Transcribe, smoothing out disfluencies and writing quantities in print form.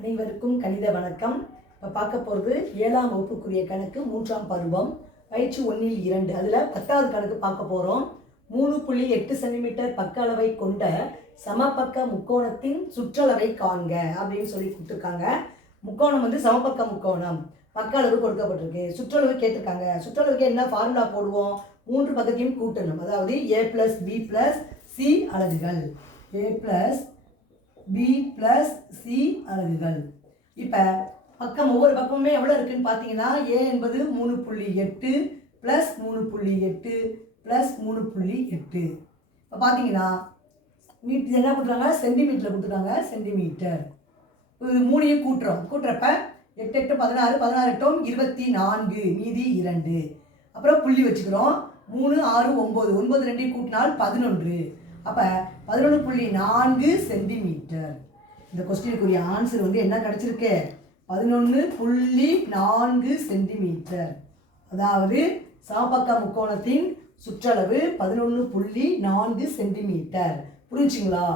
அனைவருக்கும் கணித வணக்கம். இப்போ பார்க்க போகிறது 7ஆம் வகுப்புக்குரிய கணக்கு 3ஆம் பருவம் பயிற்சி 1-2. அதில் 10வது கணக்கு பார்க்க போகிறோம். 3.8 சென்டிமீட்டர் பக்க அளவை கொண்ட சமபக்க முக்கோணத்தின் சுற்றளவை காண்க அப்படின்னு சொல்லி கொடுத்துருக்காங்க. முக்கோணம் வந்து சமபக்க முக்கோணம், பக்க அளவு கொடுக்கப்பட்டிருக்கு. சுற்றளவு கேட்டிருக்காங்க. சுற்றளவுக்கு என்ன ஃபார்முலா போடுவோம்? 3 பக்கத்தையும் கூட்டணும். அதாவது a+b+c அலகுகள், a+b+c அலகுகள். இப்போ பக்கம் ஒவ்வொரு பக்கமுமே எவ்வளோ இருக்குன்னு பார்த்தீங்கன்னா a என்பது 3.8 + 3.8 + 3.8. இப்போ பார்த்தீங்கன்னா மீட்டர் என்ன கொடுத்துருக்காங்க? சென்டிமீட்டரில் கொடுத்துருக்காங்க. சென்டிமீட்டர். இது 3ஐயும் கூட்டுறப்ப 8 8 16 16 8 24, மீதி 2. அப்புறம் புள்ளி வச்சுக்கிறோம். 3 6 9 9 2 கூட்டினால் 11. அப்போ 11.4 சென்டிமீட்டர். இந்த கொஸ்டினுக்குரிய ஆன்சர் வந்து என்ன கிடைச்சிருக்கு? 11.4 சென்டிமீட்டர். அதாவது சமபக்க முக்கோணத்தின் சுற்றளவு 11.4 சென்டிமீட்டர். புரிஞ்சுங்களா?